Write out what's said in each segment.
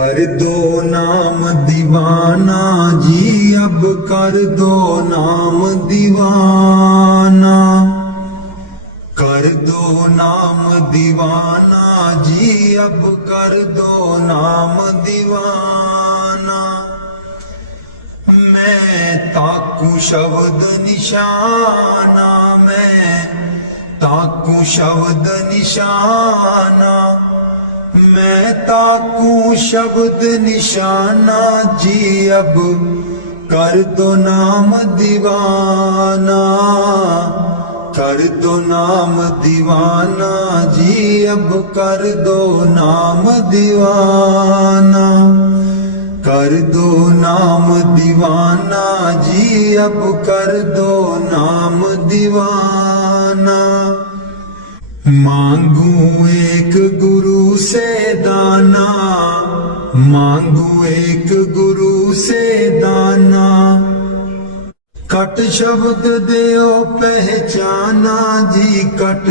कर दो नाम दीवाना जी, अब कर दो नाम दीवाना। कर दो नाम दीवाना जी, अब कर दो नाम दीवाना। मैं ताकू शब्द निशाना, मैं ताकू शब्द निशाना, मैं ताकू शब्द निशाना जी, अब कर दो नाम दीवाना। कर दो नाम दीवाना जी, अब कर दो नाम दीवाना। कर दो नाम दीवाना जी, अब कर दो नाम दीवाना। मांगू एक गुरु से दाना, मांगू एक गुरु से दाना। कट शब्द देओ पहचाना जी, कट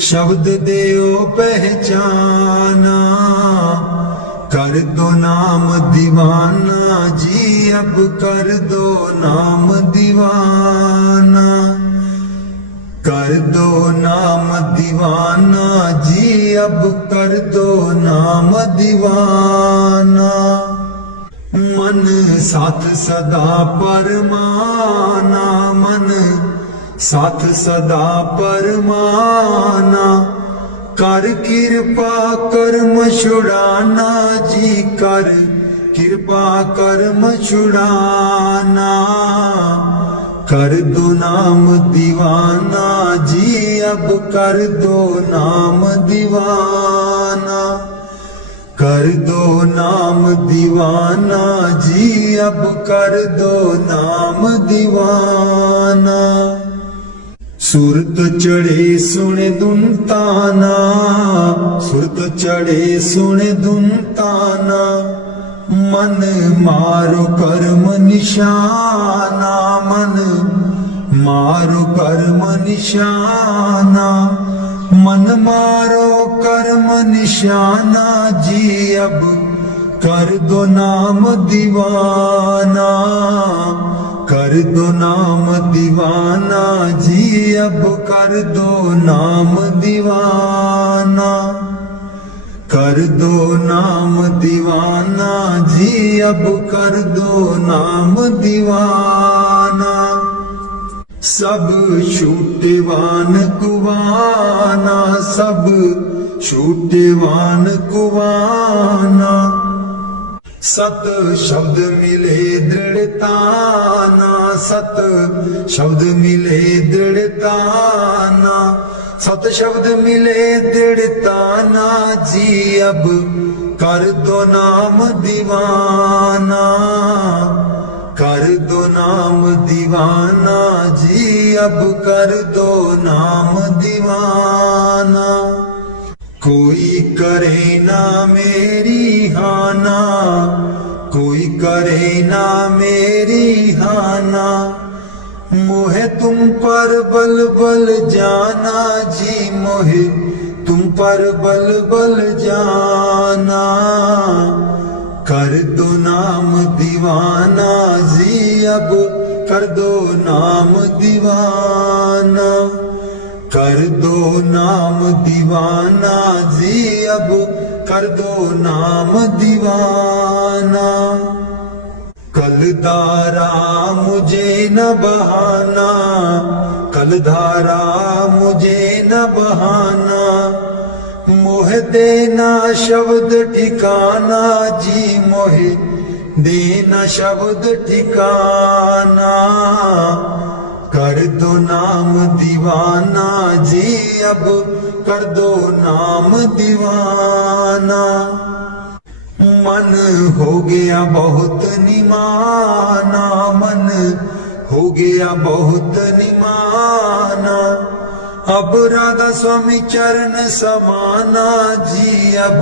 शब्द देओ पहचाना। कर दो नाम दीवाना जी, अब कर दो नाम दीवाना। कर दो नाम दीवाना जी, अब कर दो नाम दीवाना। मन साथ सदा परमाना, मन साथ सदा परमाना। कर कृपा कर्म छुड़ाना जी, कर कृपा कर्म छुड़ाना। कर दो नाम दीवाना जी, अब कर दो नाम दीवाना। कर दो नाम दीवाना जी, अब कर दो नाम दीवाना। सुरत चढ़े सुने दुनताना, सुरत चढ़े सुने दुनताना। मन मारो कर्म निशाना, मन मारो कर्म निशाना। मन मारो कर्म निशाना जी, अब कर दो नाम दीवाना। कर दो नाम दीवाना जी, अब कर दो नाम दीवाना। कर दो नाम दीवाना जी, अब कर दो नाम दीवाना। सब छूटेवान कुवाना, सब छूटेवान कुवाना। सत शब्द मिले दृढ़ताना, सत शब्द मिले दृढ़ताना। सत शब्द मिले दृढ़ताना जी, अब कर दो नाम दीवाना। कर दो नाम दीवाना जी, अब कर दो नाम दीवाना। कोई करे ना मेरी हाना, कोई करे ना मेरी हाना। मोहे तुम पर बल बल जाना जी, मोहे तुम पर बल बल जाना। कर दो नाम दीवाना जी, अब कर दो नाम दीवाना। कर दो नाम दीवाना जी, अब कर दो नाम दीवाना। कल धारा मुझे न बहाना, कल धारा मुझे न बहाना। मोह देना शब्द ठिकाना जी, मोहे देना शब्द ठिकाना। कर दो नाम दीवाना जी, अब कर दो नाम दीवाना। मन हो गया बहुत निमाना, मन हो गया बहुत निमाना। अब राधा स्वामी चरण समाना जी, अब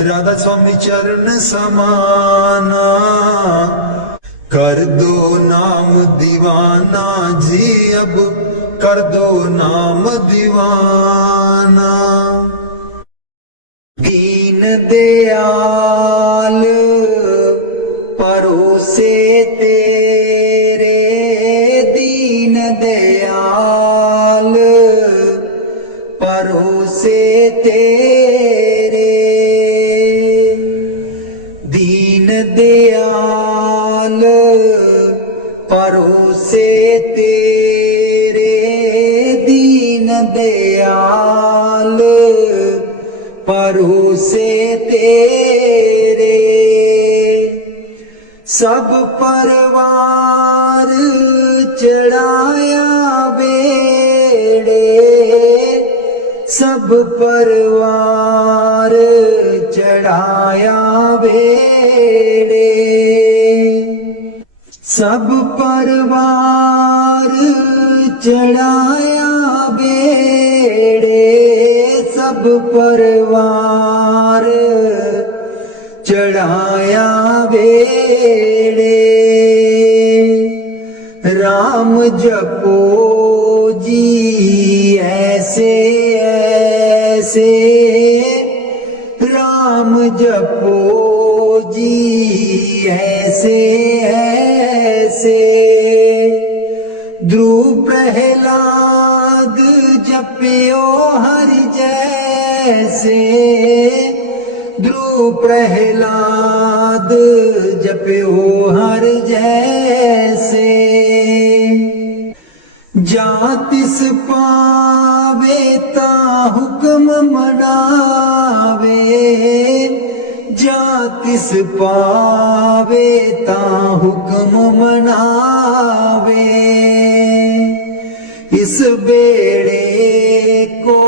राधा स्वामी चरण समाना। कर दो नाम दीवाना जी, अब कर दो नाम दीवाना। दीन दयाल भरोसे तेरे दीन दयाल, भरोसे तेरे दीन दयाल, भरोसे तेरे दीन दयाल, भरोसे तेरे सब परवार चढ़ाया बेड़े, सब परवार चढ़ाया बेड़े, सब परवार चढ़ाया बेड़े, सब परवार चढ़ाया बेड़े। राम जपो जी ऐसे ऐसे, राम जपो जी ऐसे ऐसे, ध्रुव प्रहलाद जपियो हरि जैसे, ध्रुव प्रहलाद जपियो हर जैसे। जातिस पावे ता हुक्म मनावे, जातिस पावे ता हुक्म मनावे, इस बेड़े को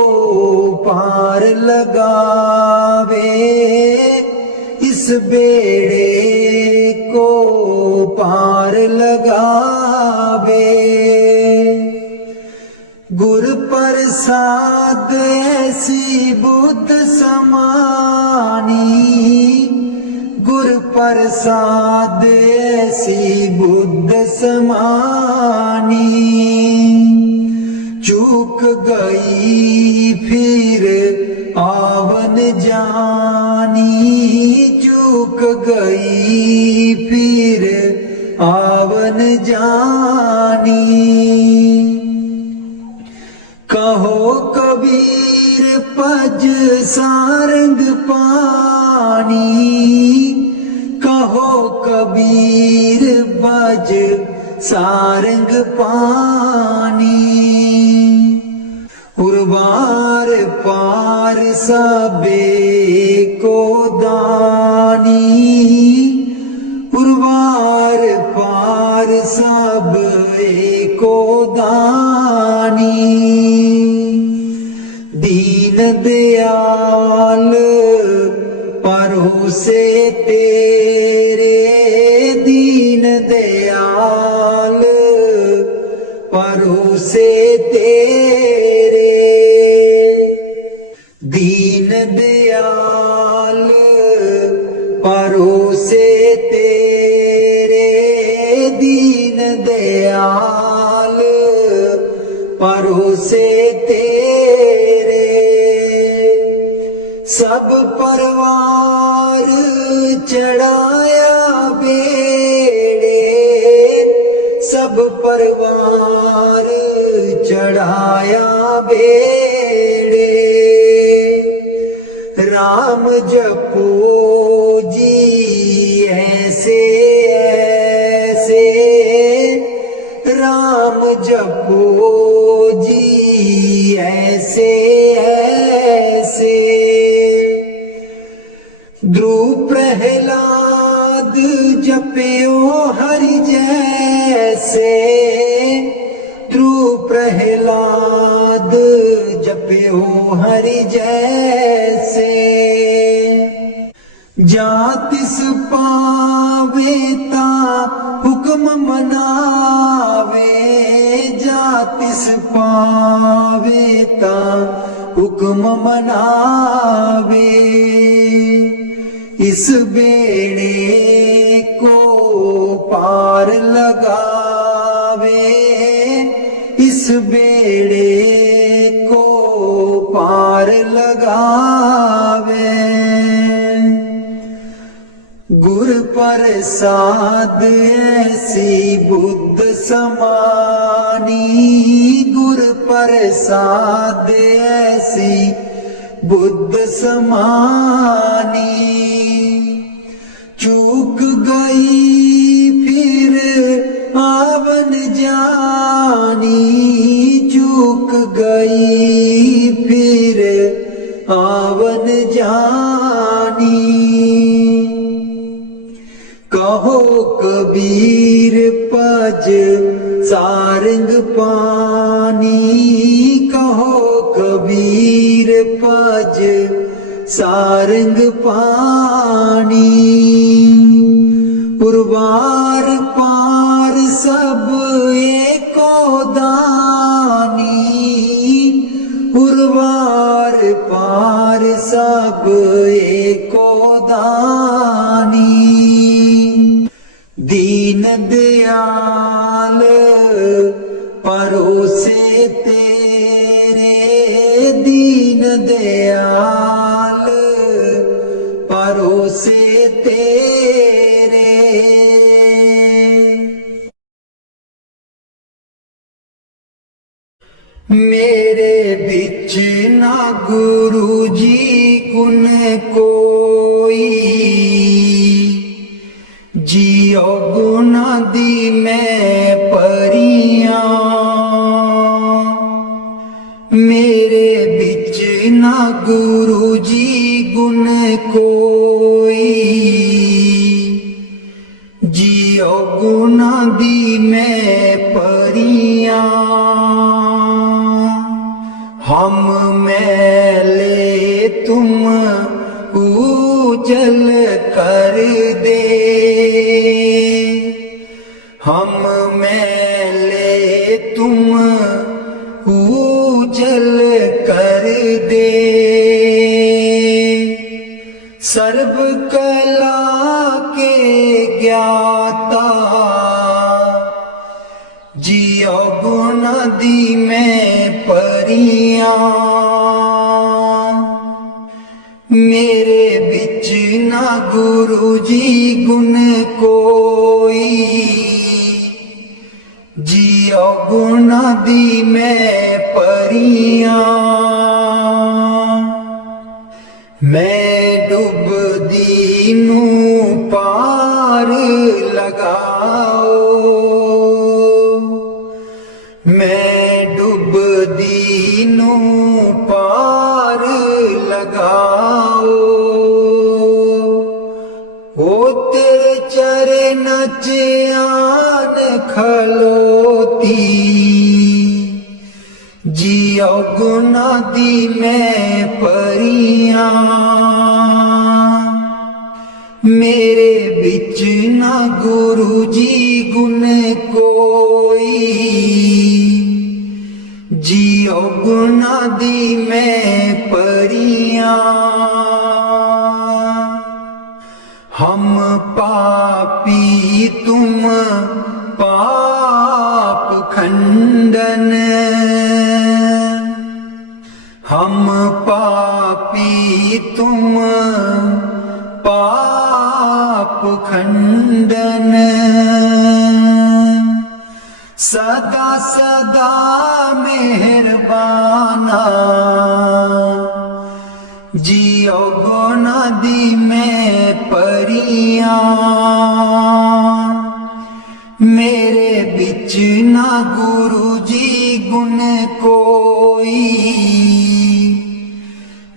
पार लगावे, इस बेड़े को पार लगावे। गुर प्रसाद ऐसी बुद्ध समानी, गुर प्रसाद ऐसी बुद्ध समानी, चूक गई फिर आवन जानी, चूक गई फिर आवन जानी। कहो कबीर पज सारंग पानी, कहो कबीर बज सारंग पानी, उर्वार पार सबे को दानी, उर्वार पार सब को दानी। दीन दयाल भरोसे तेरे, दीन दयाल भरोसे तेरे, दीन दयाल भरोसे तेरे, दीन दयाल भरोसे तेरे। सब परवार चढ़ाया बेड़े, सब परवार चढ़ाया बेड़े। राम जपो जी ऐसे ऐसे, राम जपो जी ऐसे ऐसे। ध्रुव प्रहलाद जपियो हरि जैसे, ध्रुव प्रहलाद जपियो हरि जैसे। जातिस पावे ता हुक्म मनावे, जातिस पावे ता हुक्म मनावे, इस बेड़े को पार लगावे, इस बेड़े को पार लगावे। गुर प्रसाद ऐसी बुद्ध समानी, गुर प्रसाद ऐसी बुद्ध समानी। चूक गई फिर आवन जानी, चूक गई फिर आवन जानी। कहो कबीर पज सारंग पानी, कहो कबीर पज सारंग पानी। उर्वार पार सब एको दानी, उर्वार पार सब एको दानी। दीन दयाल परोसे तेरे, दीन दयाल परोसे तेरे। मेरे बिच ना गुरु जी गुण कोई, जियो गुना दी मैं परियां। मेरे बिच ना गुरु जी गुण कोई, जियो गुना दी मैं परियां। हम मैले तुम उजल कर दे, हम मैले तुम उजल कर दे। सर्व कला के ज्ञाता, जियो गुना दी मैं परियां। मेरे बिच ना गुरु जी गुण कोई, जियो गुना दी मैं परियां। मैं डुबदी नू पार लगाओ, मैं डुबदी नू पार लगाओ। ओ तेरे चरण च आन खलोती, जियो गुना दी मैं परियां। मेरे बिच ना गुरु जी गुण कोई, जियो गुना दी मैं परियां। हम पापी तुम पाप खंडन, हम पापी तुम पाप खंडन। सदा सदा मेहरबाना, जियो गुना दी मैं परियां। मेरे बिच ना गुरु जी गुण कोई,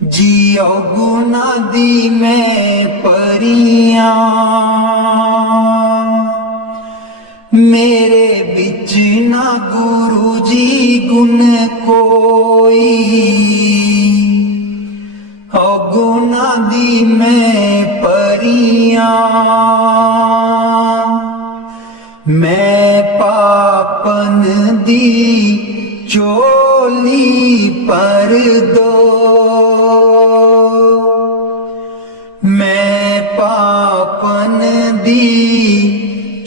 जियो गुना दी मैं परियां। मेरे बिच ना गुरु जी गुण कोई, गुना दी मैं परियां। मैं पापन दी चोली पर दो, मैं पापन दी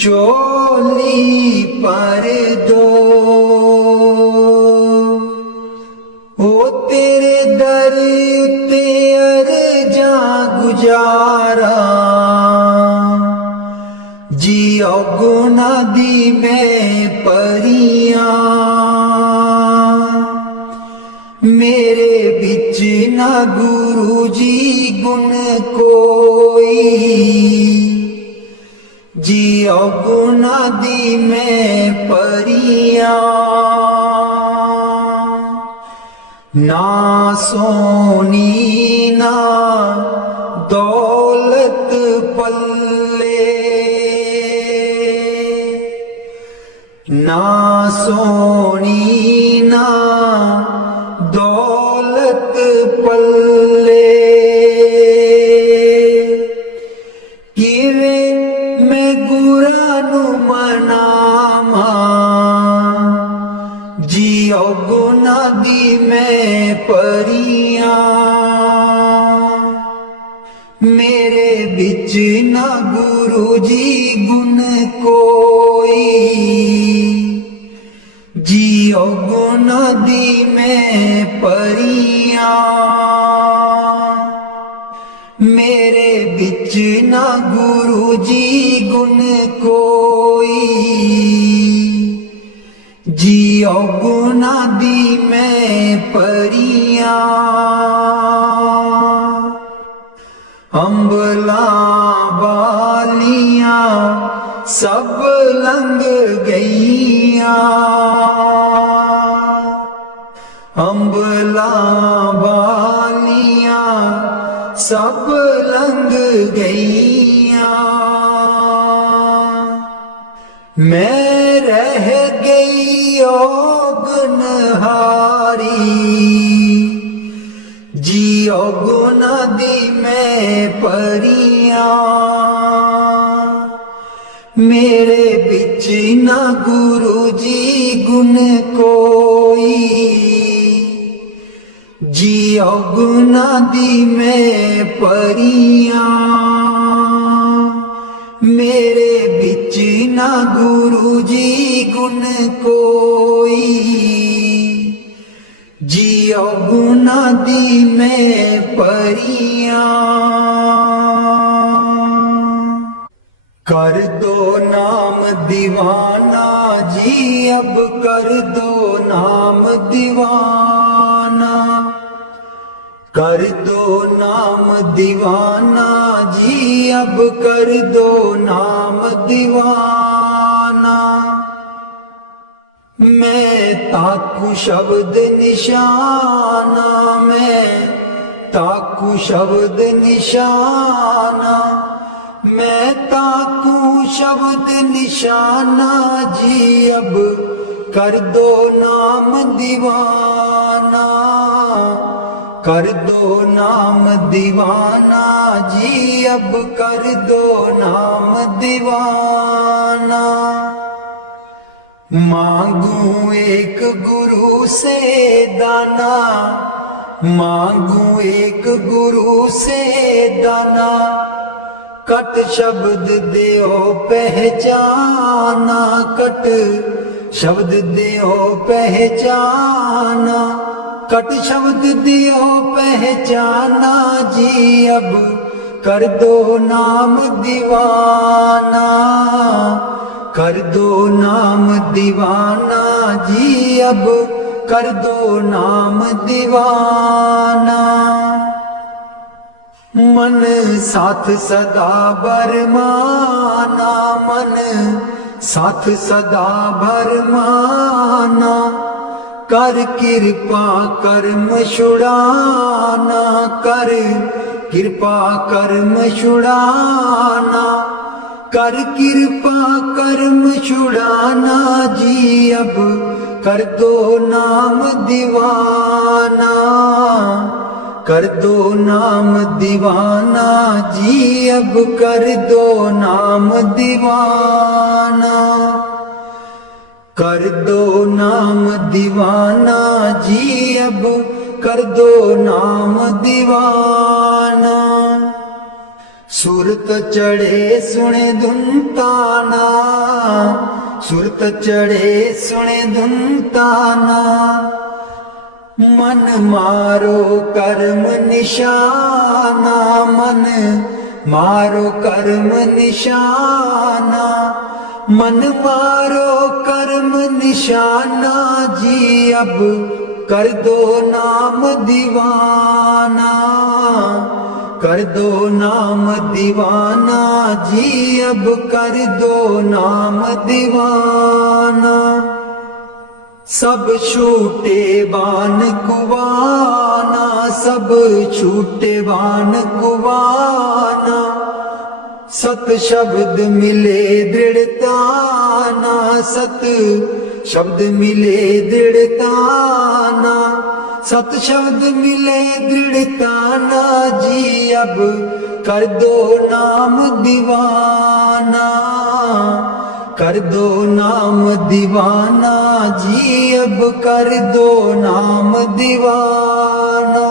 चोली पर दो। ओ तेरे दर उते अर्जा गुजारा, ਔਗੁਣਾ ਦੀ ਮੈਂ ਪਰੀਆਂ ਮੇਰੇ ਵਿੱਚ ਨਾ ਗੁਰੂ ਜੀ ਗੁਣ ਕੋਈ ਜੀ ਔਗੁਣਾ ਦੀ ਮੈਂ ਪਰੀਆਂ ਨਾ ਸੋਨੀ ਨਾ ਦੌਲਤ ਪੱਲੇ ਨਾ ਸੋਨੀ ਨਾ ਦੌਲਤ ਪੱਲੇ ਕਿਵੇਂ ਮੈਂ ਗੁਰਾਂ ਨੂੰ ਮਨਾਵਾਂ ਜੀ ਔਗੁਣਾ ਦੀ ਮੈਂ ਪਰੀਆਂ ਮੇਰੇ ਵਿੱਚ ਨਾ ਗੁਰੂ ਜੀ ਗੁਣ ਕੋਈ ਜੀ ਔਗੁਣਾ ਦੀ ਮੈਂ ਪਰੀਆਂ ਮੇਰੇ ਵਿੱਚ ਨਾ ਗੁਰੂ ਜੀ ਗੁਣ ਕੋਈ ਜੀ ਔਗੁਣਾ ਦੀ ਮੈਂ ਪਰੀਆਂ ਅੰਬਲਾਂ ਵਾਲੀਆਂ ਸਭ ਲੰਘ ਗਈਆਂ ਅੰਬਲਾਂ ਵਾਲੀਆਂ ਸਭ ਲੰਘ ਗਈਆਂ ਮੈਂ ਰਹਿ ਗਈ ਔਗੁਣਹਾਰੀ ਜੀ ਔਗੁਣਾ ਦੀ ਮੈਂ ਪਰੀਆਂ ਮੇਰੇ ਵਿੱਚ ਨਾ ਗੁਰੂ ਜੀ ਗੁਣ ਕੋਈ ਜੀ ਔਗੁਣਾ ਦੀ ਮੈਂ ਪਰੀਆਂ ਮੇਰੇ ਵਿੱਚ ਨਾ ਗੁਰੂ ਜੀ ਗੁਣ ਕੋਈ ਜੀ ਔਗੁਣਾ ਦੀ ਮੈਂ ਪਰੀਆਂ कर दो नाम दीवाना जी अब कर दो नाम दीवाना कर दो नाम दीवाना जी अब कर दो नाम दीवाना मैं ताकू शब्द निशाना मैं ताकू शब्द निशाना मैं ताकू शब्द निशाना जी अब कर दो नाम दीवाना कर दो नाम दीवाना जी अब कर दो नाम दीवाना मांगू एक गुरु से दाना मांगू एक गुरु से दाना कट शब्द दियो पहचाना कट शब्द दियो पहचाना कट शब्द दियो पहचाना जी अब कर दो नाम दीवाना कर दो नाम दीवाना जी अब कर दो नाम दीवाना मन साथ सदा बरमाना मन साथ सदा बरमाना कर कृपा कर्म छुड़ाना कर कृपा कर्म छुड़ाना कर कृपा कर्म छुड़ाना जी अब कर दो नाम दीवाना कर दो नाम दीवाना जी अब कर दो नाम दीवाना कर दो नाम दीवाना जी अब कर दो नाम दीवाना सुरत चढ़े सुने धुन ताना सुरत चढ़े सुने धुन ताना मन मारो कर्म निशाना मन मारो कर्म निशाना मन मारो कर्म निशाना जी, अब कर दो नाम दीवाना, कर दो नाम दीवाना जी, अब कर दो नाम दीवाना। सब छूटे बान कुवाना, सब छूटे बान कुवाना, सत शब्द मिले दृढ़ताना, सत शब्द मिले दृढ़ताना, सत शब्द मिले दृढ़ताना जी, अब कर दो नाम दीवाना, कर दो नाम दीवाना जी, अब कर दो नाम दीवाना,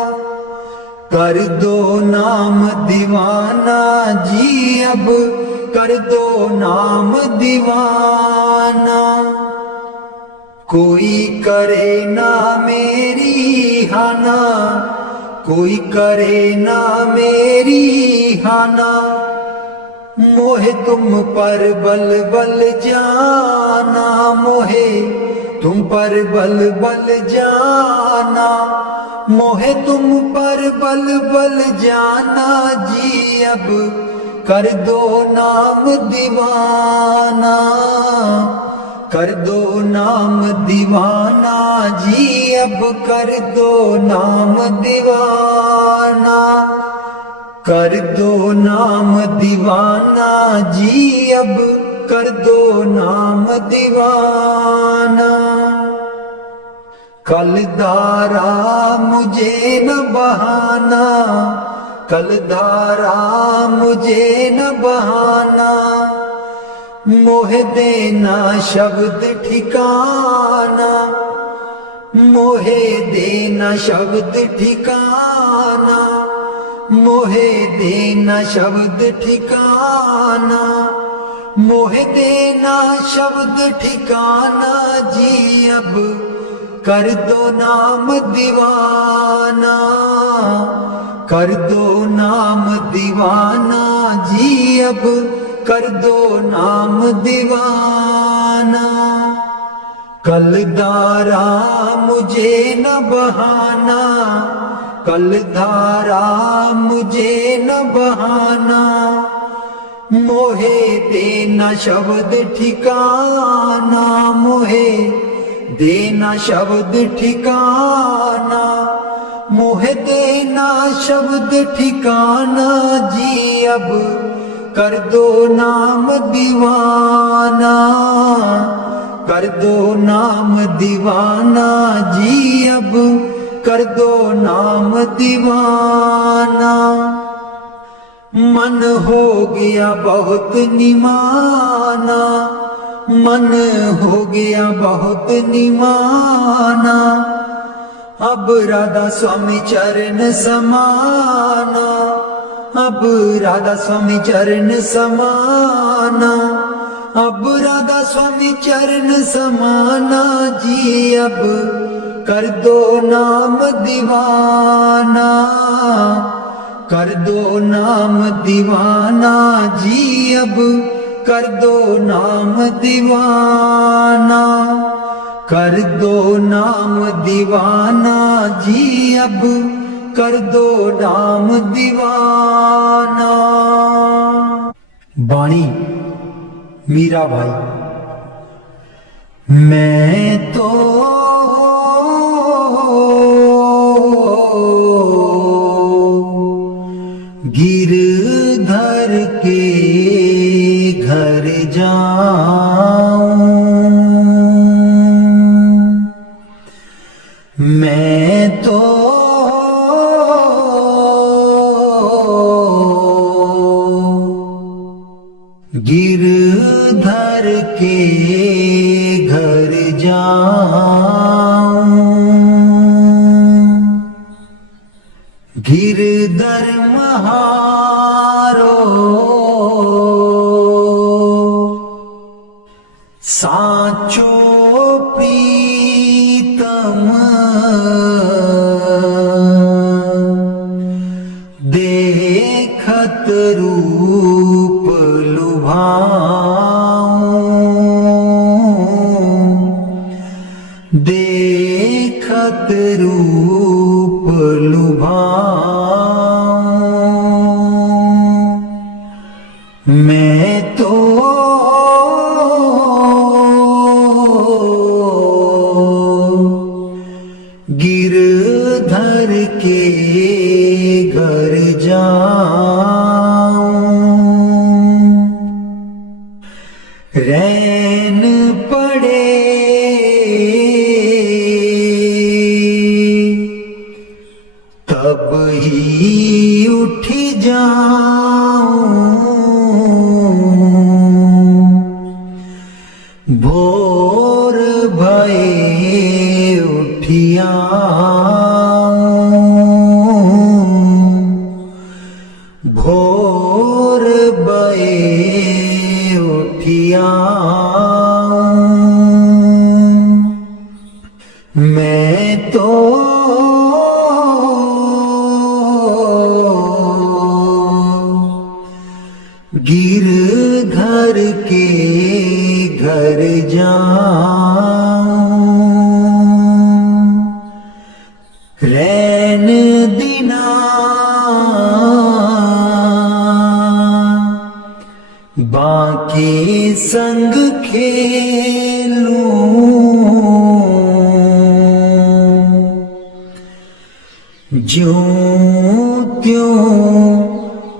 कर दो नाम दीवाना जी, अब कर दो नाम दीवाना। कोई करे ना मेरी हाना, कोई करे ना मेरी हाना, मोहे तुम पर बल बल जाना, मोहे तुम पर बल बल जाना, मोहे तुम पर बल बल जाना जी, अब कर दो नाम दीवाना, कर दो नाम दीवाना जी, अब कर दो नाम दीवाना, कर दो नाम दीवाना जी, अब कर दो नाम दीवाना। कल दारा मुझे न बहाना, कल दारा मुझे न बहाना, मोहे देना शब्द ठिकाना, मोहे देना शब्द ठिकाना, मोहे देना शब्द ठिकाना, मोहे देना शब्द ठिकाना जी, अब कर दो नाम दीवाना, कर दो नाम दीवाना जी, अब कर दो नाम दीवाना। कल दारा मुझे न बहाना, कल धारा मुझे न बहाना, मोहे देना शब्द ठिकाना, मोहे देना शब्द ठिकाना, मोहे देना शब्द ठिकाना जी, अब कर दो नाम दीवाना, कर दो नाम दीवाना जी, अब कर दो नाम दीवाना। मन हो गया बहुत निमाना, मन हो गया बहुत निमाना, अब राधा स्वामी चरण समाना, अब राधा स्वामी चरण समाना, अब राधा स्वामी चरण समाना जी, अब कर दो नाम दीवाना, कर दो नाम दीवाना जी, अब कर दो नाम दीवाना, कर दो नाम दीवाना जी, अब कर दो नाम दीवाना। बाणी मीरा भाई। मैं तो गिरधर के घर जाऊं, मैं तो गिरधर के घर जाऊं, गिरधर महारो साचो प्रीतम, देखत रूप लुभाऊं, मैं तो गिरधर के घर जाऊं, रैन पड़े तब ही उठ जाऊं, भोर भये उठियाऊं, भोर भये उठियाऊं, मैं तो गिरधर के घर जाऊं, रैन दिना बाके संग खेलूं, ज्यों त्यों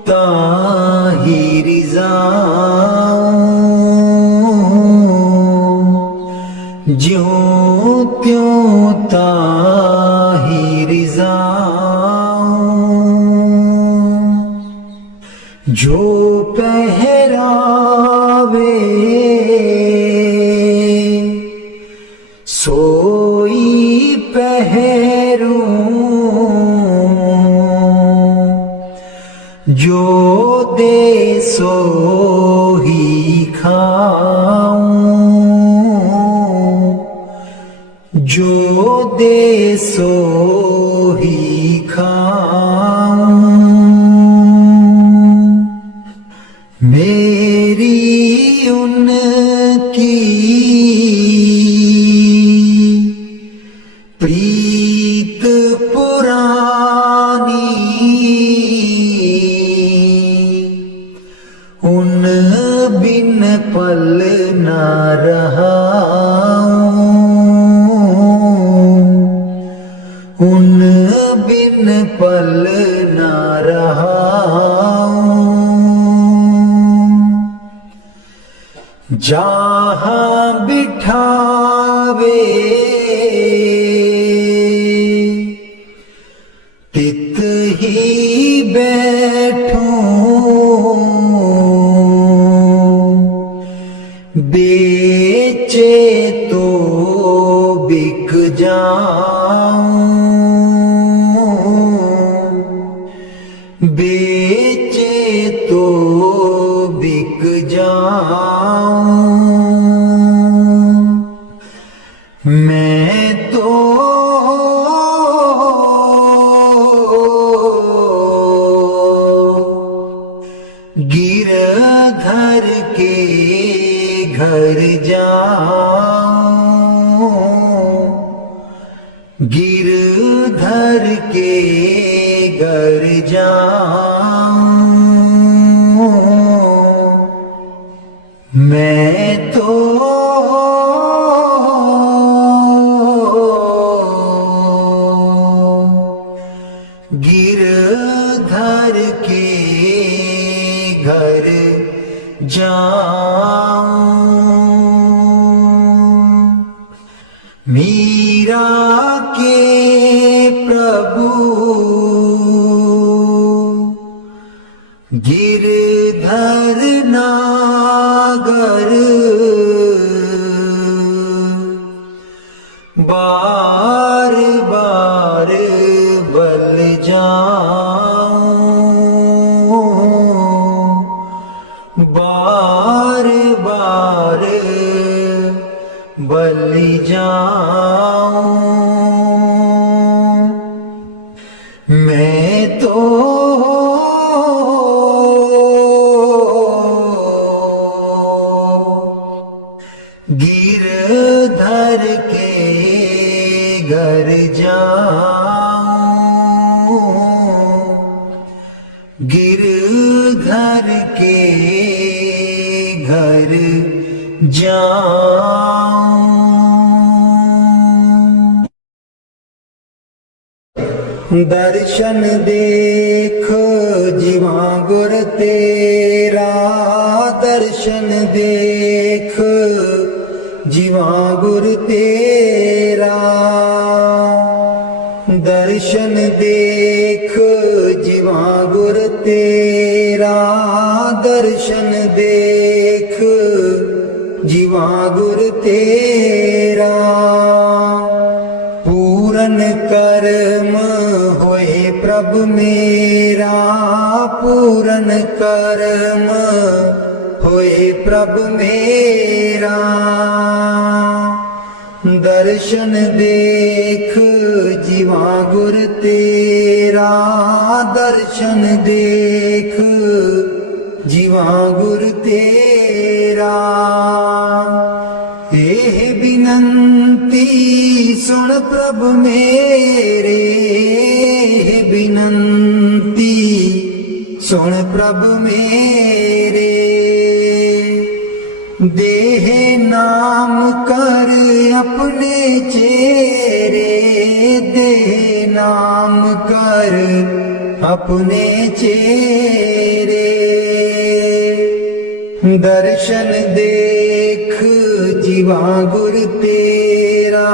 ताहिर जाऊं, ज्यों त्यों ताहिर जाऊं, जो पहरावे सोई पहरूं, जो दे सो ही खाऊं, जो दे सो ही खाऊं, मेरी उनकी प्रीत पुरानी, उन बिन पल न रहाऊं, उन बिन पल न रहाऊं, जहाँ बिठावे तित ही बैठूं, बेचे तो बिक जाऊं, बेचे तो बिक जाऊं, मैं तो गिरधर के घर जाऊं, गिरधर के घर जाऊं, मैं तो गिरधर के घर जाऊं, मीरा के प्रभु गिरधर नागर, बार बार बल जाऊं, बार बार बल जाऊं, मैं तो गिरधर के घर जाऊं, गिरधर के घर जाऊं। दर्शन देखो जीवा गुर तेरा, दर्शन देख जीवा गुर तेरा, दर्शन देख जीवा गुर तेरा, दर्शन देख जीवा गुर तेरा। पूरन कर्म होए प्रभ मेरा, पूरन कर्म होए प्रभ मेरा, दर्शन देख जीवा गुर तेरा, दर्शन देख जीवा गुर तेरा। एह बिनंती सुन प्रभ मेरे, एह बिनंती सुन प्रभ मेरे, देह नाम कर अपने चेरे, देह नाम कर अपने चेरे, दर्शन देख जीवा गुर तेरा,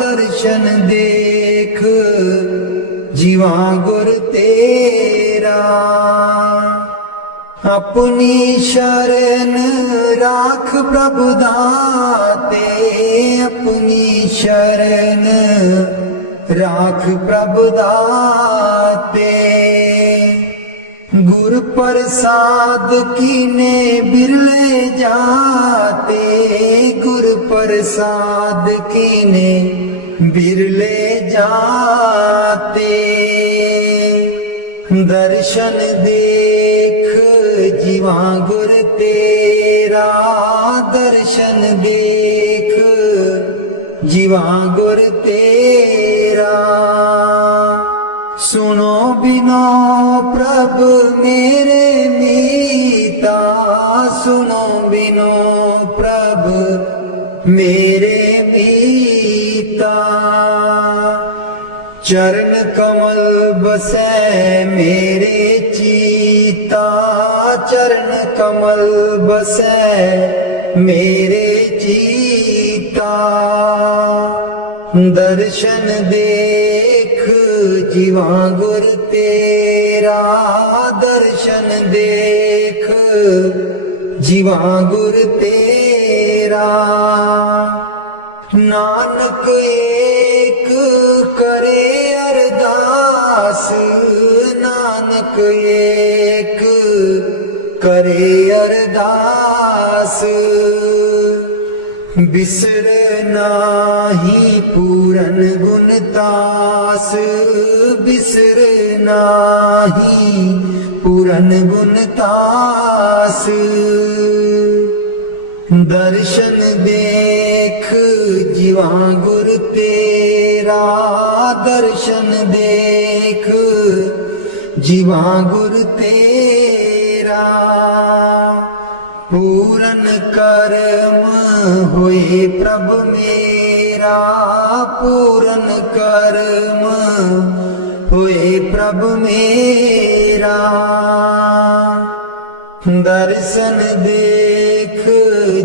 दर्शन देख जीवा गुर तेरा। अपनी शरण राख प्रभु दाते, अपनी शरण राख प्रभु दाते, गुर प्रसाद कीने बिरले जाते, गुर प्रसाद कीने बिरले जाते, दर्शन देख जीवा गुर तेरा, दर्शन देख जीवा गुर तेरा। सुनो बिनो प्रभ मेरे मीता, सुनो बिनो प्रभ मेरे मीता, चरण कमल बसै मेरे चीता, चरण कमल बसै मेरे चीता, दर्शन देख जीवा गुर तेरा, दर्शन देख जीवा गुर तेरा। नानक एक करे अरदास, नानक एक करे अरदास, बिसर नाही पूरन गुण तास, बिसर नाही पूरन गुण तास, दर्शन देख जीवा गुर तेरा, दर्शन देख जीवा गुर तेरा। पूरन कर्म होए प्रभ मेरा, पूरन कर्म होए प्रभ मेरा, दर्शन देख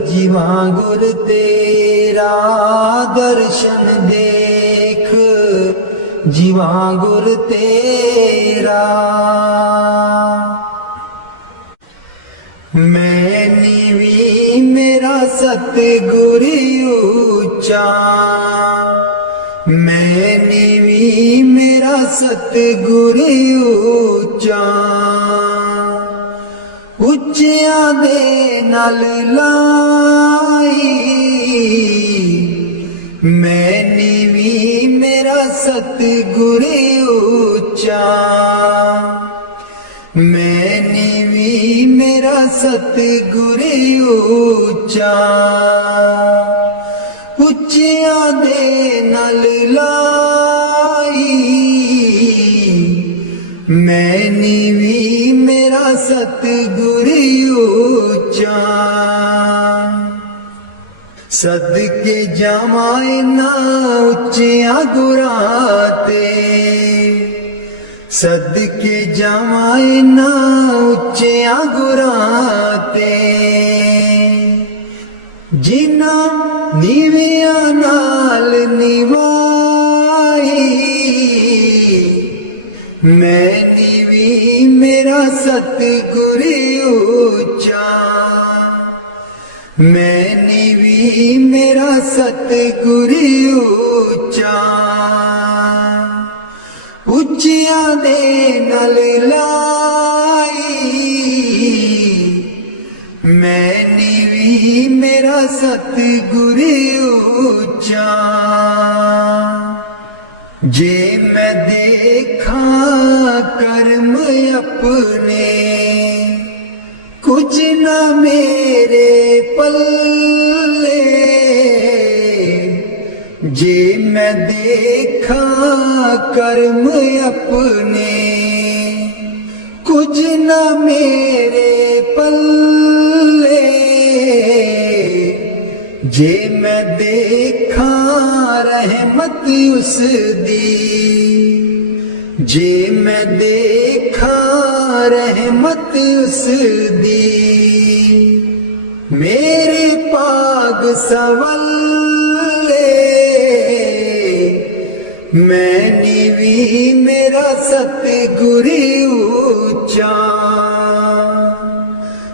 जीवा गुर तेरा, दर्शन देख जीवा गुर तेरा। मैं नीवी मेरा सतगुर ऊंचा, मैं नीवी मेरा सतगुर ऊंचा, ਉੱਚਿਆਂ ਦੇ ਨਾਲ ਲਾਈ, ਮੈਂ ਨੀਵੀਂ ਮੇਰਾ ਸਤਿਗੁਰ ਉੱਚਾ, ਮੈਂ ਨੀਵੀਂ ਮੇਰਾ ਸਤਿਗੁਰ ਉੱਚਾ, ਉੱਚਿਆਂ ਦੇ ਨਾਲ ਲਾਈ, ਮੈਂ ਨੀਵੀਂ ਮੇਰਾ ਸਤਿਗੁਰ ਉੱਚਾ। सदके जावां इन्हां उच्चियां गुरां ते, सदके जावां इन्हां उच्चियां गुरां ते, जिन्हां नीवियां नाल निभाई। मैं नीवी मेरा सतगुर ऊंचा, मैं नीवी मेरा सतगुर ऊंचा। ਉੱਚਿਆਂ ਦੇ ਨਾਲ ਲਾਈ, ਮੈਂ ਨੀਵੀਂ ਮੇਰਾ ਸਤਿਗੁਰ ਉੱਚਾ। ਜੇ ਮੈਂ ਦੇਖਾਂ ਕਰਮ ਆਪਣੇ, ਕੁਝ ਨਾ ਮੇਰੇ ਪੱਲੇ। जे मैं देखा कर्म अपने, कुछ न मेरे पल्ले। जे मैं देखा रहमत उस दी, जे मैं देखा रहमत उस दी। मेरे पाग सवल मैं नीवी मेरा सतगुर ऊंचा,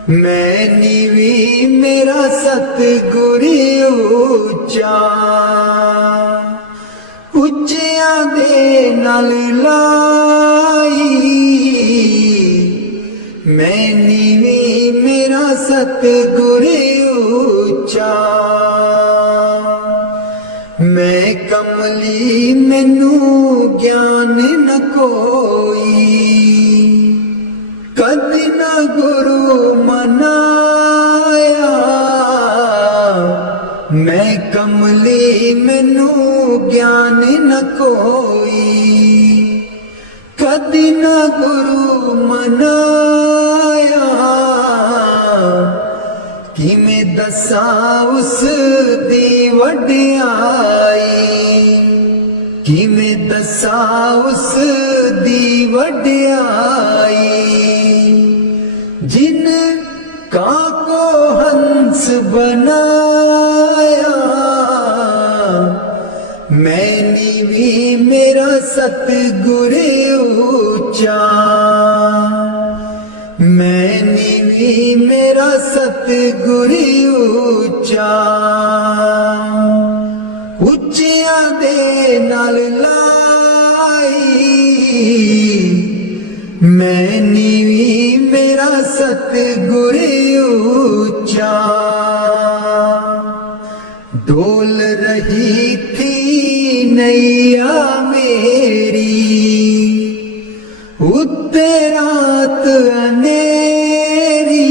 मैं नीवी मेरा सतगुर ऊंचा। ਉੱਚਿਆਂ ਦੇ ਨਾਲ ਲਾਈ, मैं नीवी मेरा सतगुर ऊंचा। मैं कमली मैनू ज्ञान न कोई, कद न गुरु मनाया। मैं कमली मैनू ज्ञान न कोई, कद न गुरु मनाया। किवें दसां उस दी वड्याई, किवें दसां उस दी वड्याई। जिन कां को हंस बनाया, मैं नीवी मेरा सतगुर ऊंचा, मैं नीवी मेरा सतगुर ऊंचा। ਉੱਚਿਆਂ ਦੇ ਨਾਲ ਲਾਈ, ਮੈਂ ਨੀਵੀਂ ਮੇਰਾ ਸਤਿਗੁਰ ਉੱਚਾ। ਡੋਲ ਰਹੀ ਥੀ ਨੈया ਮੇਰੀ, ਉੱਤੇ ਰਾਤ ਅੰਧੇਰੀ।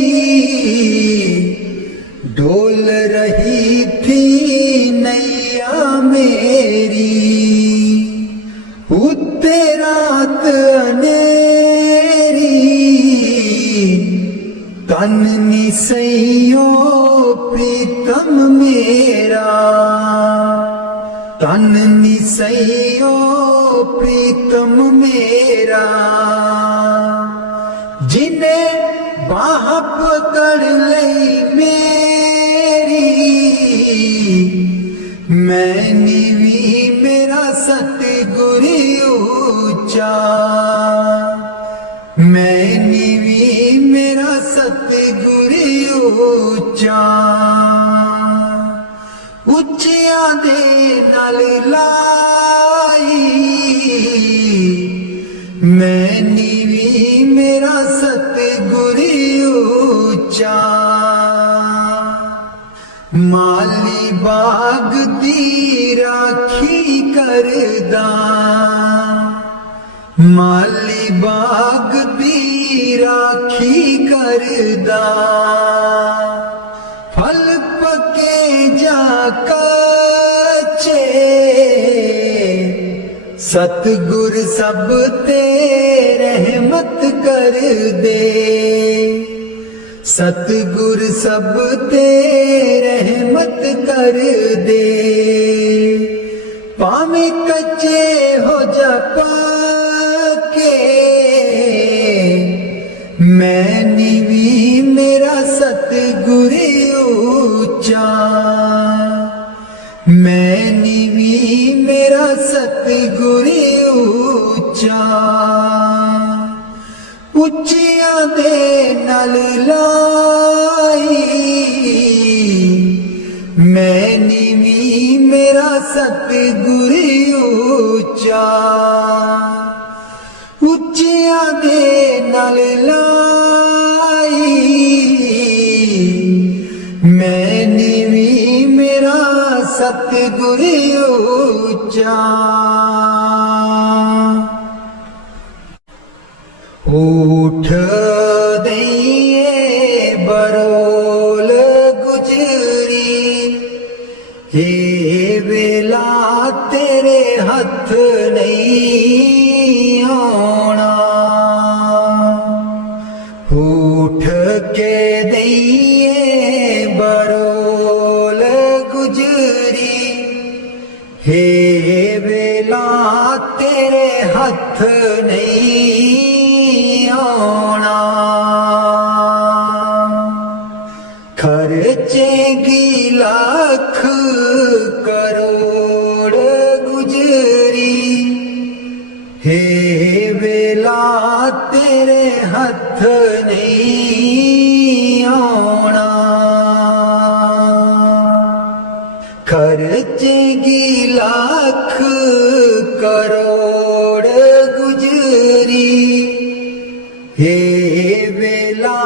ਡੋਲ ਰਹੀ ਥੀ नैया मेरी, उत्ते रात अनेरी। तन निसैयो प्रीतम मेरा, तन निसैयो प्रीतम मेरा। जिन्हें बाह पकड़ लई मेरी, मैं नीवी मेरा सतगुर ऊंचा, मैं नीवी मेरा सतगुर ऊंचा। ਉੱਚਿਆਂ ਦੇ ਨਾਲ ਲਾਈ, मैं नीवी मेरा सतगुर ऊंचा। माली बाग दी राखी करदा, माली बाग दी राखी करदा। फल पके जा कच्चे, सतगुर सब ते रहमत कर दे, सतगुर सब ते रहमत कर दे, भावें कच्चे हो जा पाके, मैं नीवी मेरा सतगुर ऊंचा, मैं नीवी मेरा सतगुर ऊंचा, ਉੱਚਿਆਂ ਦੇ ਨਾਲ ਲਾਈ, ਮੈਂ ਨੀਵੀਂ ਮੇਰਾ ਸਤਿਗੁਰ ਉੱਚਾ, ਉੱਚਿਆਂ ਦੇ ਨਾਲ ਲਾਈ, ਮੈਂ ਨੀਵੀਂ ਮੇਰਾ ਸਤਿਗੁਰ ਉੱਚਾ। उठ दइए बरोल गुजरी, हे वेला तेरे हथ नहीं आना, उठ के दइए बरोल गुजरी, हे वेला तेरे हथ नहीं आना, खर्चेगी लाख करोड़ गुजरी, हे वेला तेरे हथ नहीं आना, खर्चेगी लाख करोड़ गुजरी, हे वेला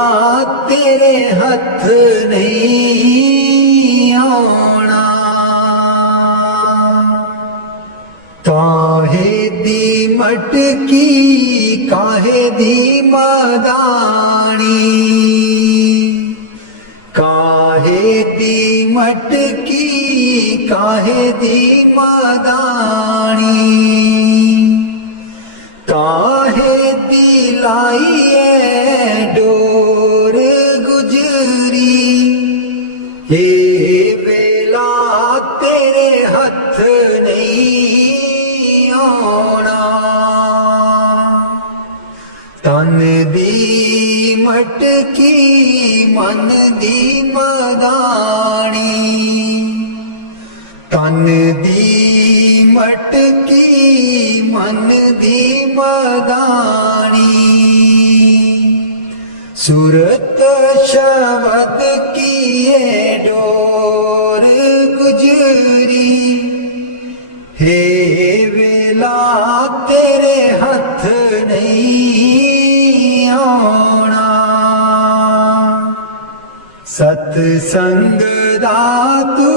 तेरे हथ नहीं आना, काहे दी मटकी काहे दी मदानी, काहे दी मटकी काहे दी मदानी, काहे दिलाइए डोर गुजरी, हे वेला तेरे हथ नहीं आना, तन दी मटकी मन दी मदानी, तन दी मटकी मन दी मदानी, सूरत शब्द की ये डोर गुजरी, हे वेला तेरे हथ नहीं आना, सतसंग दा तू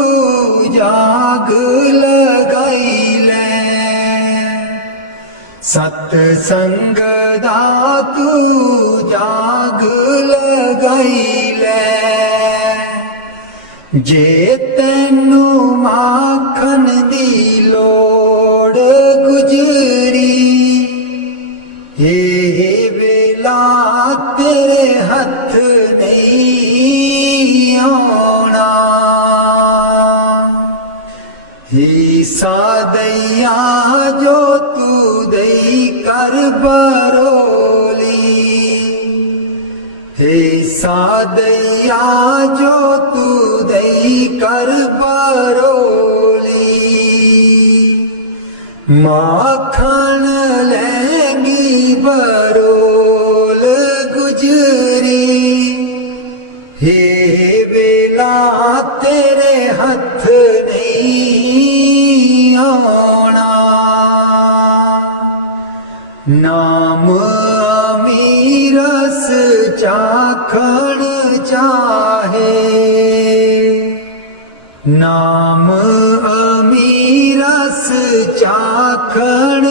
जाग लगाई ले, सतसंग दा तू जाग लगाई ले, जे तैनू माखन दी लोड़ गुजरी, हे वेला तेरे हथ नहीं आना, ईसा दैया जो तू दई कर बरोली, ईसा दैया जो तू दई कर बरोली, माखन लेंगी बरोल गुजरी, हे वेला तेरे हथ नहीं आना, नाम अमीरस चाखण चाहे, नाम अमीरस चाखण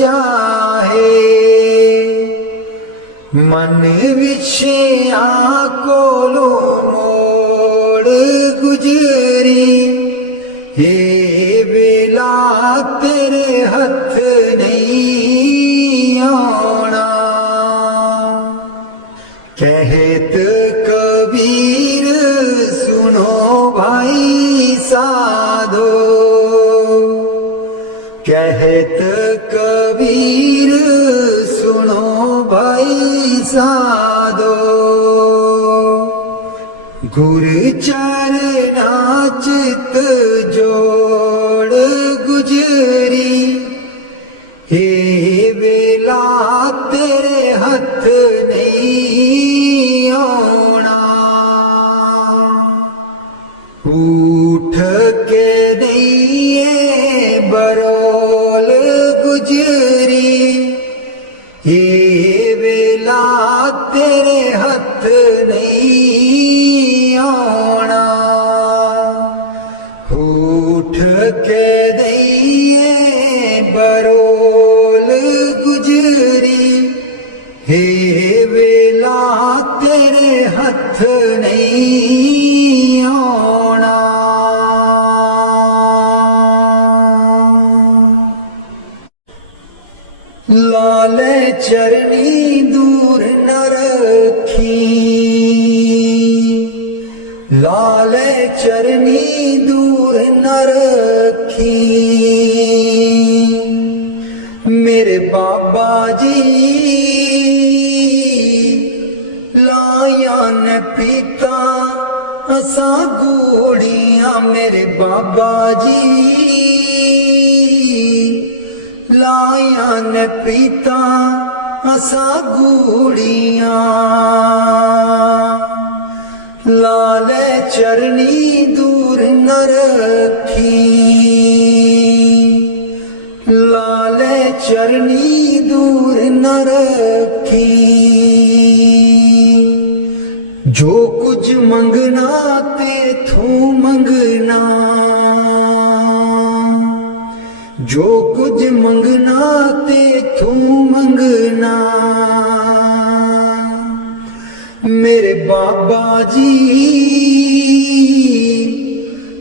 चाहे, मन विषया कोलो मोड़ गुजरी, हे वेला तेरे हथ नहीं आना, कहत कबीर ਵਸਾ ਦੋ। ਗੁਰ ਚਰਨਾਂ ਚਿਤ ਜੋੜ ਗੁਜਰੀ, हे ਵੇਲਾ ਤੇਰੇ ਹੱਥ ਨਹੀਂ ਆਉਣਾ। ਉਠ ਕੇ ਦਈਏ ਬਰੋਲ ਗੁਜਰੀ, हे ਵੇਲਾ ਤੇਰੇ ਹੱਥ ਨਹੀਂ ਆਉਣਾ। ਉਠ ਕੇ ਦਈਏ ਬਰੋਲ ਗੁਜਰੀ, हे ਵੇਲਾ ਤੇਰੇ ਹੱਥ ਨਹੀਂ ਆਉਣਾ। ਲਾਲੇ ਚਰਨੀ ਦੂਰ ਨ ਰੱਖੀ, ਲਾਲੇ ਚਰਨੀ ਦੂਰ ਨ ਰੱਖੀ। ਮੇਰੇ ਬਾਬਾ ਜੀ ਲਾਇਆ ਨੇ ਪੀਤਾ ਅਸਾਂ ਗੋੜੀਆਂ, ਮੇਰੇ ਬਾਬਾ ਜੀ ਲਾਇਆ ਨੇ ਪੀਤਾ ਅਸਾਂ ਗੋੜੀਆਂ। ਲਾਲੇ ਚਰਨੀ ਦੂਰ ਨ ਰੱਖੀ, ਲਾਲੇ ਚਰਨੀ ਦੂਰ ਨ ਰੱਖੀ। ਜੋ ਕੁਝ ਮੰਗਣਾ ਤੇਥੋਂ ਮੰਗਣਾ, ਜੋ ਕੁਝ ਮੰਗਣਾ ਤੇਥੋਂ ਮੰਗਣਾ। ਮੇਰੇ ਬਾਬਾ ਜੀ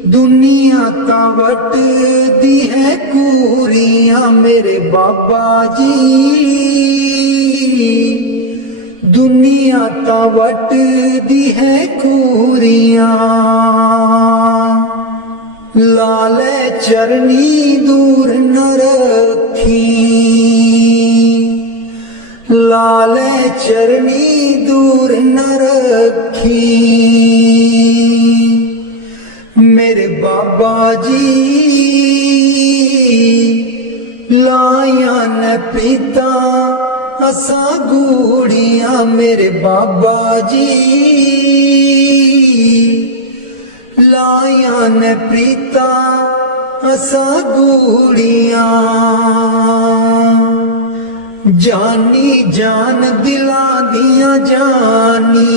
ਦੁਨੀਆ ਤਾਂ ਵੱਟਦੀ ਹੈ ਕੂਰੀਆਂ, ਮੇਰੇ ਬਾਬਾ ਜੀ ਦੁਨੀਆ ਤਾਂ ਵੱਟਦੀ ਹੈ ਕੂਰੀਆਂ। ਲਾਲੇ ਚਰਨੀ ਦੂਰ ਨ ਰੱਖੀ, ਲਾਲੇ ਚਰਨੀ ਦੂਰ ਨ ਰੱਖੀ। ਮੇਰੇ ਬਾਬਾ ਜੀ ਲਾਇਆ ਨੇ ਪੀਤਾ ਅਸਾਂ ਗੂੜੀਆਂ, ਮੇਰੇ ਬਾਬਾ ਜੀ ਲਾਇਆ ਨੇ ਪ੍ਰੀਤਾ ਅਸਾਂ ਗੂੜੀਆਂ। ਜਾਨੀ ਜਾਨ ਦਿਲਾਂ ਦੀਆਂ ਜਾਨੀ,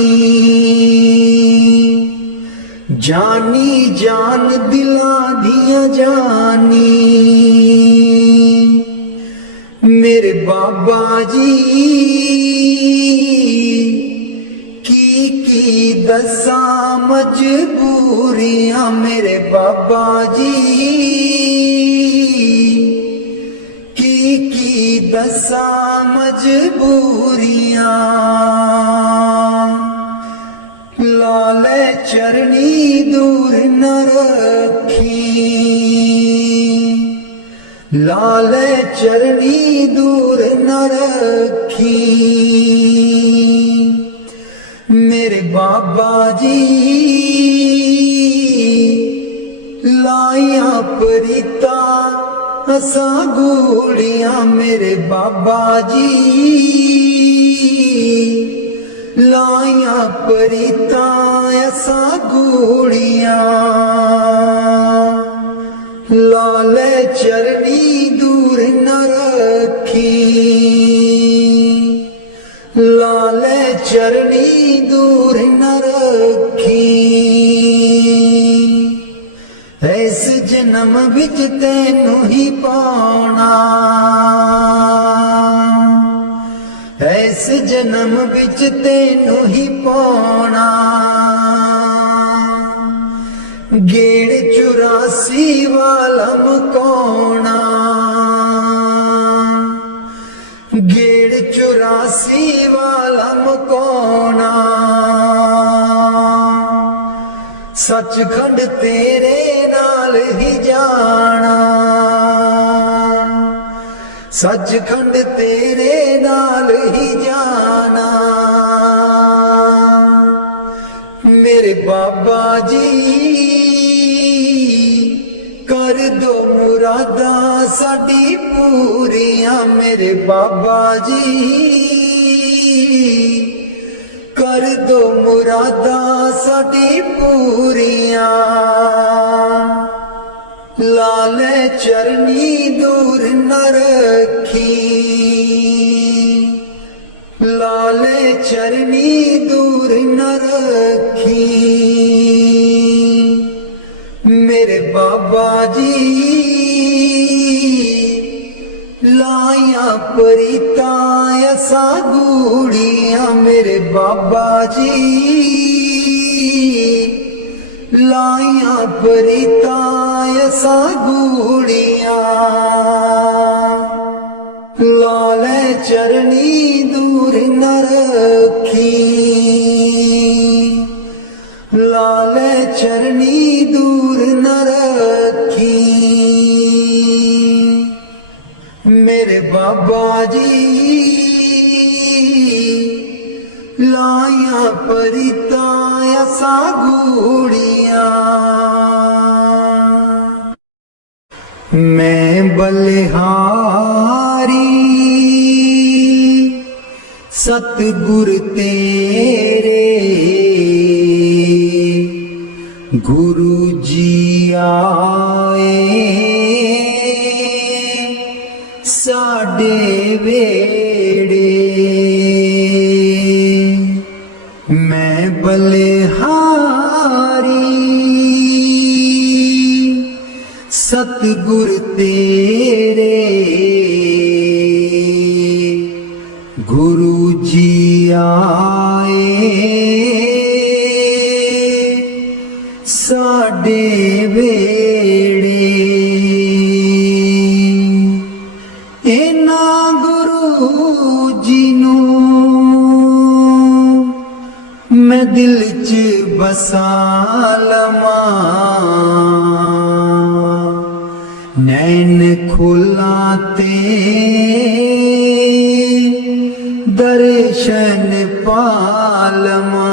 ਜਾਨੀ ਜਾਨ ਦਿਲਾਂ ਦੀਆਂ ਜਾਨੀ। ਮੇਰੇ ਬਾਬਾ ਜੀ ਕੀ ਦੱਸਾਂ ਮਜਬੂਰੀਆਂ, ਮੇਰੇ ਬਾਬਾ ਜੀ ਕੀ ਦੱਸਾਂ ਮਜਬੂਰੀਆਂ। ਲਾਲੇ ਚਰਨੀ ਦੂਰ ਨ ਰੱਖੀ, ਲਾਲੇ ਚਰਨੀ ਦੂਰ ਨ ਰੱਖੀ। ਮੇਰੇ ਬਾਬਾ ਜੀ ਲਾਇਆ ਪ੍ਰੀਤਾ ਅਸਾਂ ਗੂੜੀਆਂ, ਮੇਰੇ ਬਾਬਾ ਜੀ ਲਾਇਆ ਪ੍ਰੀਤਾ ਅਸਾਂ ਗੂੜੀਆਂ। ਲਾਲੇ ਚਰਨੀ ਦੂਰ ਨ ਰੱਖੀ, ਲਾਲੇ ਚਰਨੀ ਦੂਰ ਨ ਰੱਖੀ। ਇਸ ਜਨਮ ਵਿੱਚ ਤੈਨੂੰ ਹੀ ਪਾਉਣਾ, ਇਸ ਜਨਮ ਵਿੱਚ ਤੈਨੂੰ ਹੀ ਪਾਉਣਾ। ਗੇੜ 84 ਵਾਲਾ ਮਕਾਉਣਾ, ਗੇੜ 84 ਵਾਲਾ ਮਕਾਉਣਾ। ਸੱਚਖੰਡ ਤੇਰੇ ਨਾਲ ਹੀ ਜਾਣਾ, ਸੱਚਖੰਡ ਤੇਰੇ ਨਾਲ ਹੀ ਜਾਣਾ। मेरे बाबा जी कर दो मुरादा साडी पूरियां मेरे बाबा जी कर दो मुरादा साडी पूरियां लाले चरनी दूर न रखी लाले चरनी दूर न रखी मेरे बाबा जी लाया परिता ऐसा गूड़ियां मेरे बाबा जी लाया परिता ऐसा गूड़ियां लाले चरनी दूर न रखी लाले चरनी दूर न रखी मेरे बाबा जी लाया परिता ऐसा गूड़ियां मैं बलिहारी सतगुर तेरे गुरु जी आए साडे वेड़े मैं बलिहारी सतगुर तेरे गुरु जी आए साडे वेड़े इन्हां गुरु जी नूं मैं दिल च बसा लवां नैन खोला ते दर्शन पालवां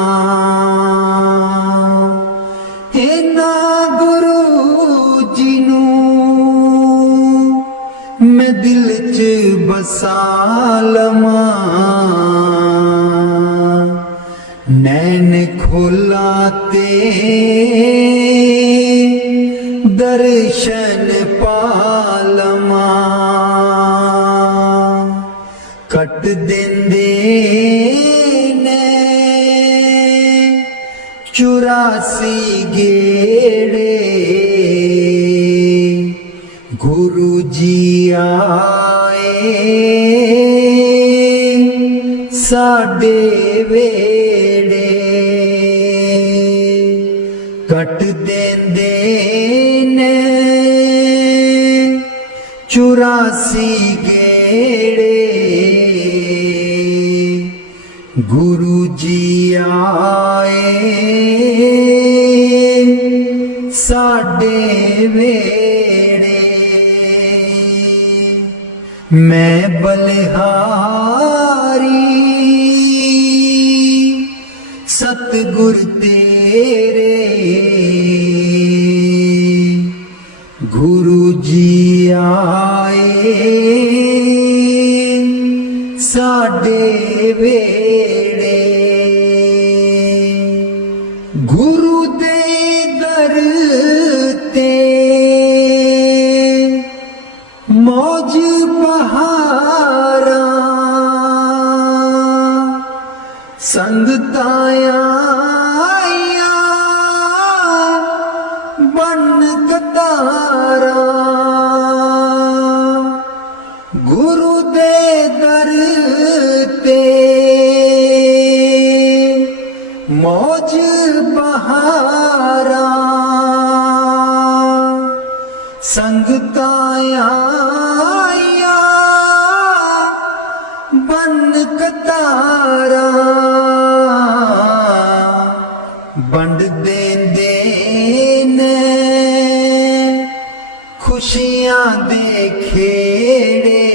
इन्हां गुरु जी नूं मैं दिल च बसा लवां नैन खोला ते दर्शन पालवां कट देंदे ने 84 गेड़े गुरु जी आए साडे वेड़े कट देंदे ने 84 गेड़े गुरु जी आए साडे वेड़े मैं बलिहारी सतगुर तेरे गुरु जी आए साडे वेड़े गुरु दे दर ते मौज बहारा संगताया बन कतारा गुरु दे दर ते मौज बहारा संगताया बन कतारा बंड देंदे ने खुशियां दे खेड़े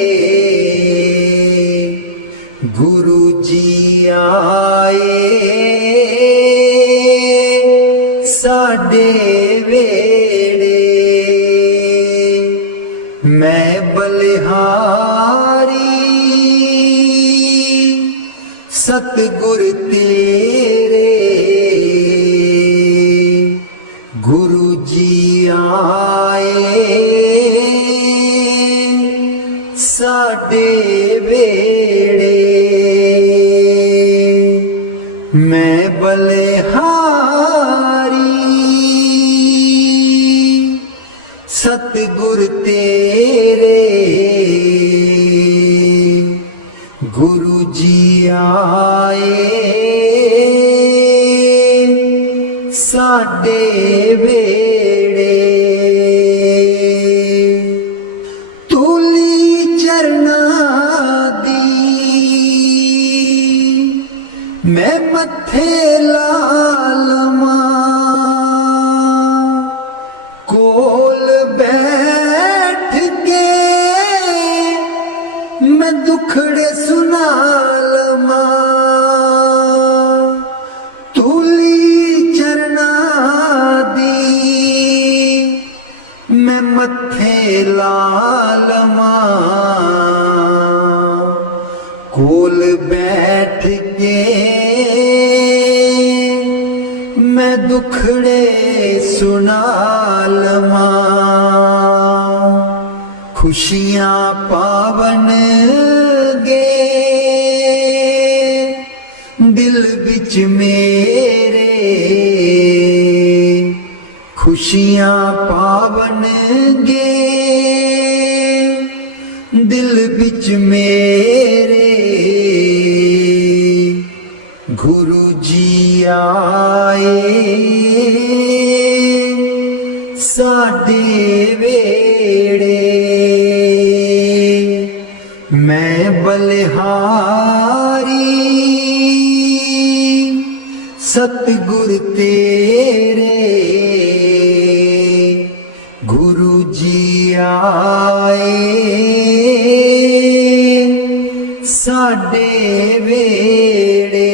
गुरु जी आए साडे वेड़े मैं बलिहारी सतगुर तेरे गुरु जी आए साडे वेड़े मैं बलिहारी सतगुर तेरे गुरु जी आए साडे वेड़े तूली चरना दी मैं मथे लालमा कोल बैठ के मैं दुखड़े सुना लमा तूली चरना दी मैं मथे लालमा कोल बैठ के मैं दुखड़े सुना लमा खुशियां पावन गे दिल बिच मेरे खुशियां पावन गे दिल बिच मेरे गुरु जी आए साडे वेड़े मैं बलिहारी सतगुर तेरे गुरु जी आए साडे वेड़े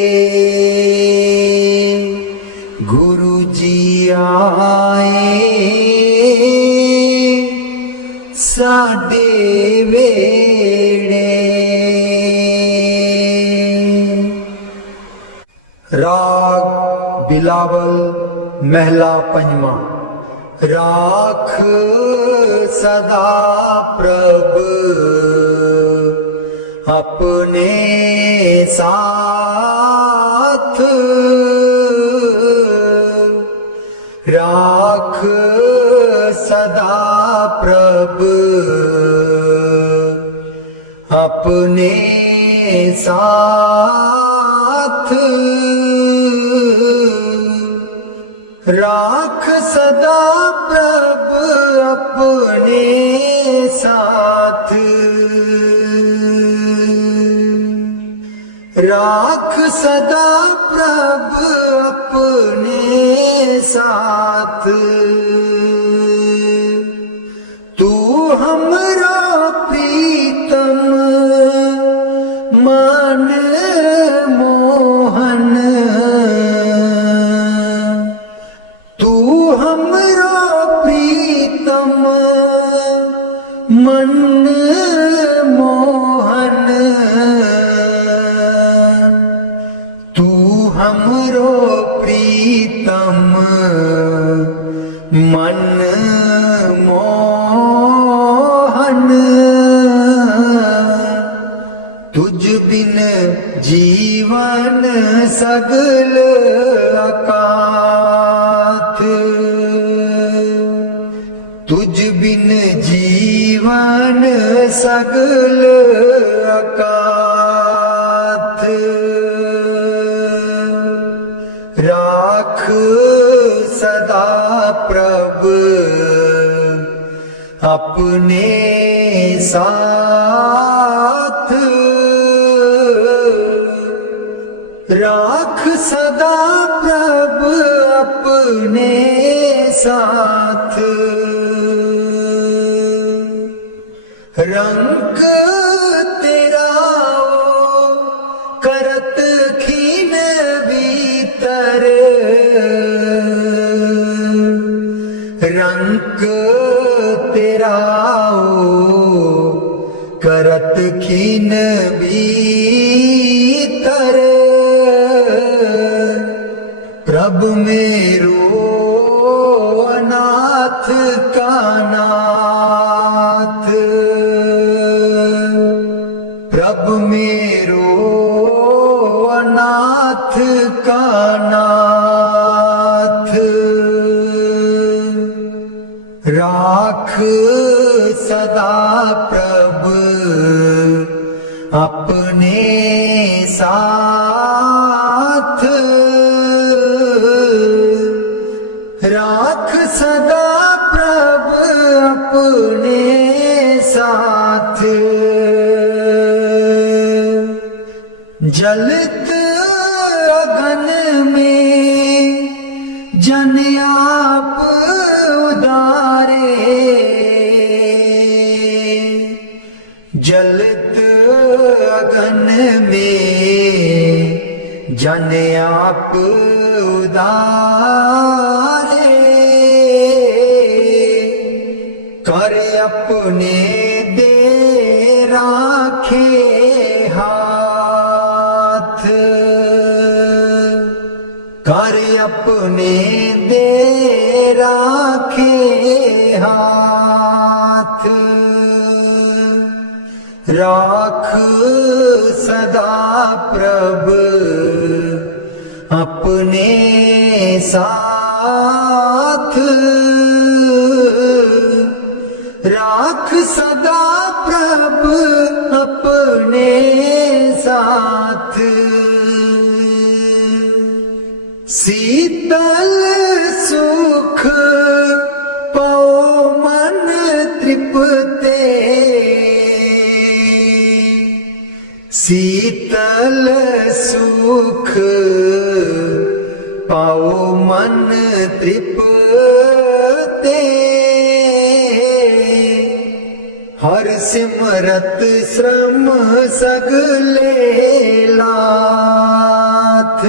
गुरु जी आए साडे वेड़े राग बिलावल महला पंजवा राख सदा प्रभ अपने साथ राख सदा प्रभ अपने साथ राख सदा प्रभ अपने साथ राख सदा प्रभ अपने साथ तू हमरा प्रीतम मन मोहन तू हमरा प्रीतम मन मोहन तू हमरो प्रीतम मन मोहन तुझ बिन जीवन सगल अकाथ तुझ बिन जीवन सगल अकाथ राख सदा प्रभ अपने साथ राख सदा प्रभ अपने साथ रंग तेरा करत खीन भीतर रंक तेरा करत खीन भीतर, प्रभु मेरो अनाथ का नाथ, प्रभु मेरो अनाथ का नाथ। राख सदा प्रभु अपने साथ, राख सदा प्रभु अपने साथ। जलत अगन में जन आप उदारे, जलत अगन में जन आप उदारे, कर अपने दे राखे हाथ, कर अपने दे राखे हाथ। राख सदा प्रभु अपने साथ, राख सदा प्रभु अपने साथ। शीतल सुख पाओ मन तृप्ते, शीतल सुख पाओ मन तृप्ते, हर सिमरत श्रम सगले लाथ,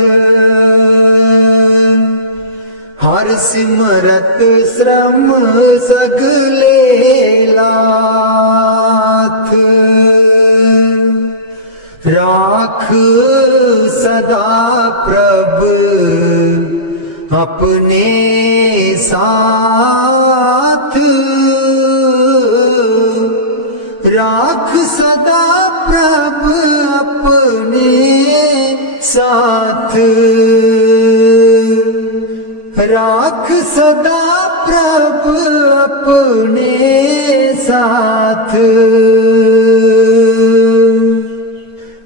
हर सिमरत श्रम सगले लाथ। राख सदा प्रभु अपने साथ, राख सदा प्रभु अपने साथ, राख सदा प्रभु अपने साथ।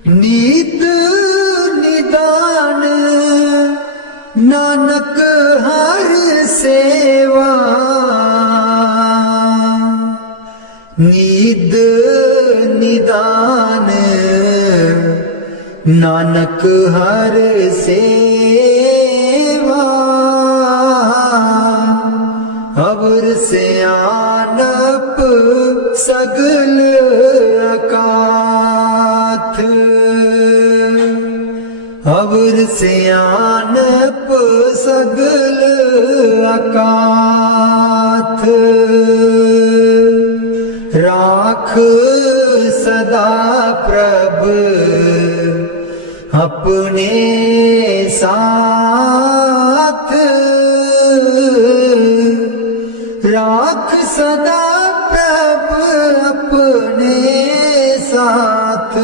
नीत निदान नानक हर सेवा, नीद निदान नानक हर सेवा, अवर सियानप सगल अकाथ, अवर सियानप सगल अकाथ। राख सदा प्रभु अपने साथ, राख सदा प्रभु अपने साथ,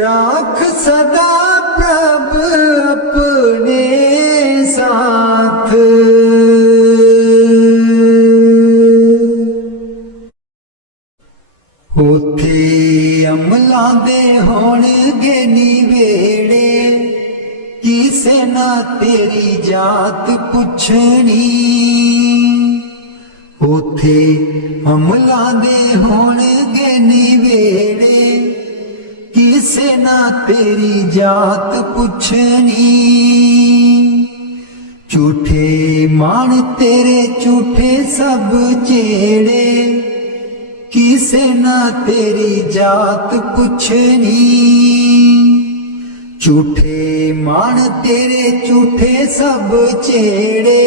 राख सदा प्रभु अपने साथ। उथे अमलां दे होणगे निवेड़े, किसे ना तेरी जात पुछनी, उथे अमलां दे होणगे निवेड़े, किसे ना तेरी जात पुछनी। झूठे मान तेरे झूठे सब चेड़े, किसे ना तेरी जात पुछनी। झूठे मान तेरे झूठे सब चेड़े,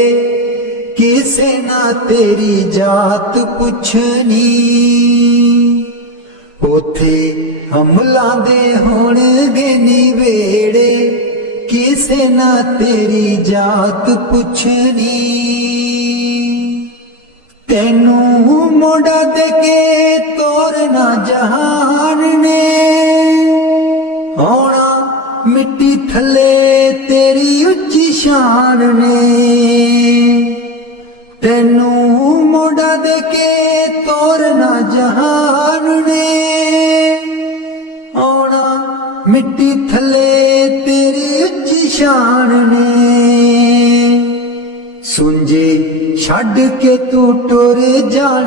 ਕਿਸੇ ਨਾ ਤੇਰੀ ਜਾਤ ਪੁੱਛਣੀ। ਉਥੇ ਹਮਲਾਂ ਦੇ ਹੋਣਗੇ ਨਿਵੇੜੇ, ਕਿਸੇ ਨਾ ਤੇਰੀ ਜਾਤ ਪੁੱਛਣੀ। ਤੈਨੂੰ ਮੋਢਾ ਦੇ ਕੇ ਤੋਰਨਾ ਜਹਾਨ ਨੇ, ਆਉਣਾ ਮਿੱਟੀ ਥੱਲੇ ਤੇਰੀ ਉੱਚੀ ਸ਼ਾਨ ਨੇ। ਤੈਨੂੰ ਮੋਢਾ ਦੇ ਕੇ ਤੋਰਨਾ ਜਹਾਨ ਨੇ, ਆਉਣਾ ਮਿੱਟੀ ਥੱਲੇ ਤੇਰੀ ਉੱਚੀ ਸ਼ਾਨ ਨੇ। ਸੁੰਝੇ ਛੱਡ ਕੇ ਤੂੰ ਟੁਰ ਜਾਣੇ